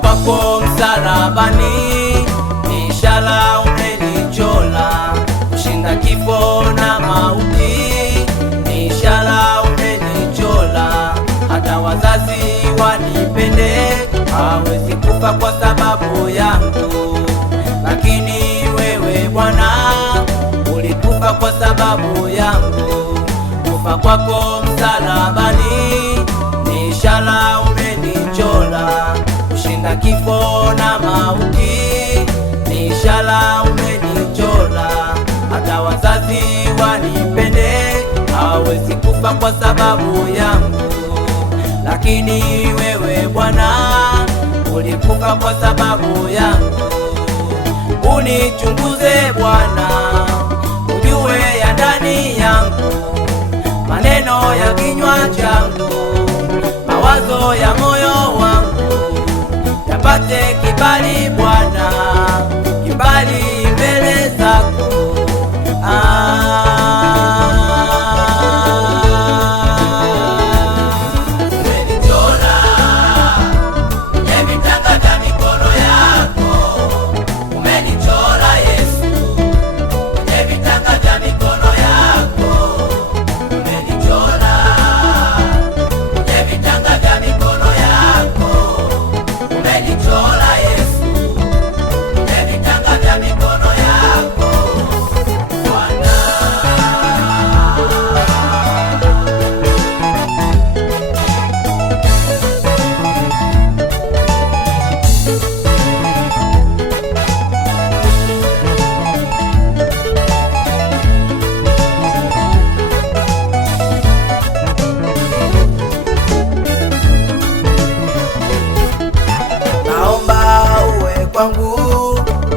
kwako msalabani ni ishara umenichora, kushinda kifo na mauti ni ishara umenichora. Hata wazazi wanipende hawezi kufa kwa sababu yangu, lakini wewe Bwana ulikufa kwa sababu yangu. Kufa kwako msalabani ni ishara umenichora, kushinda kifo na mauti ni ishara umenichora. Hata wazazi wanipende hawezi kufa kwa sababu yangu, lakini wewe Bwana ulikufa kwa sababu yangu. Unichunguze Bwana, ujue ya ndani yangu, maneno ya kinywa changu, mawazo ya moyo wangu yapate kibali Bwana, kibali mbele zako.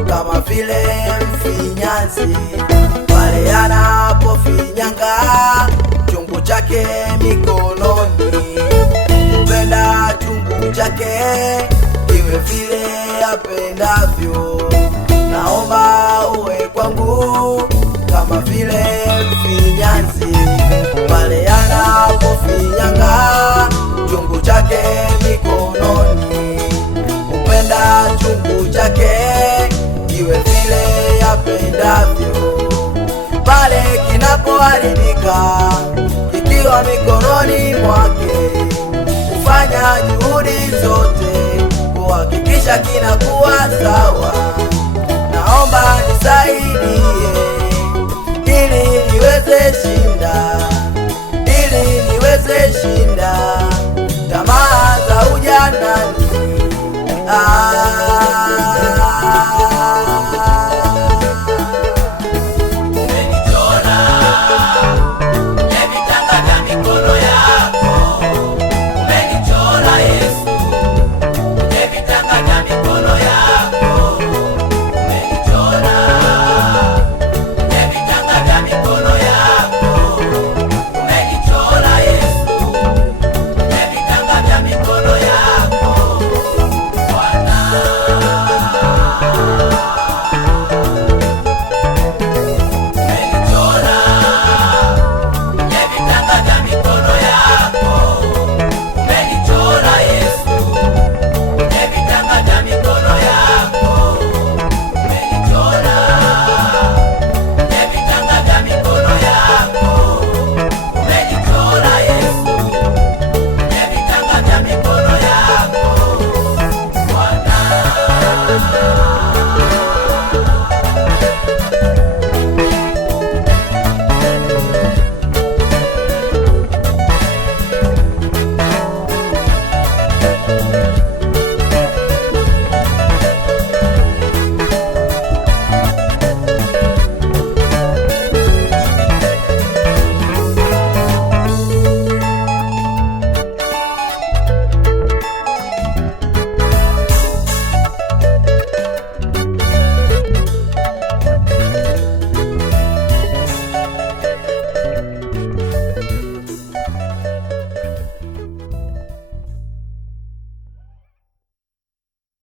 Kama vile mfinyanzi pale anapofinyanga chungu chake mikononi, upenda chungu chake iwe vile apendavyo. Naomba uwe kwangu kama vile mfinyanzi pale anapofinyanga chungu chake mikononi, upenda chungu chake iwe vile yapendavyo. Pale kinapoharibika kikiwa mikononi mwake, hufanya juhudi zote kuhakikisha kinakuwa sawa. Naomba nisaidie ili niweze shinda tamaa za ujanani.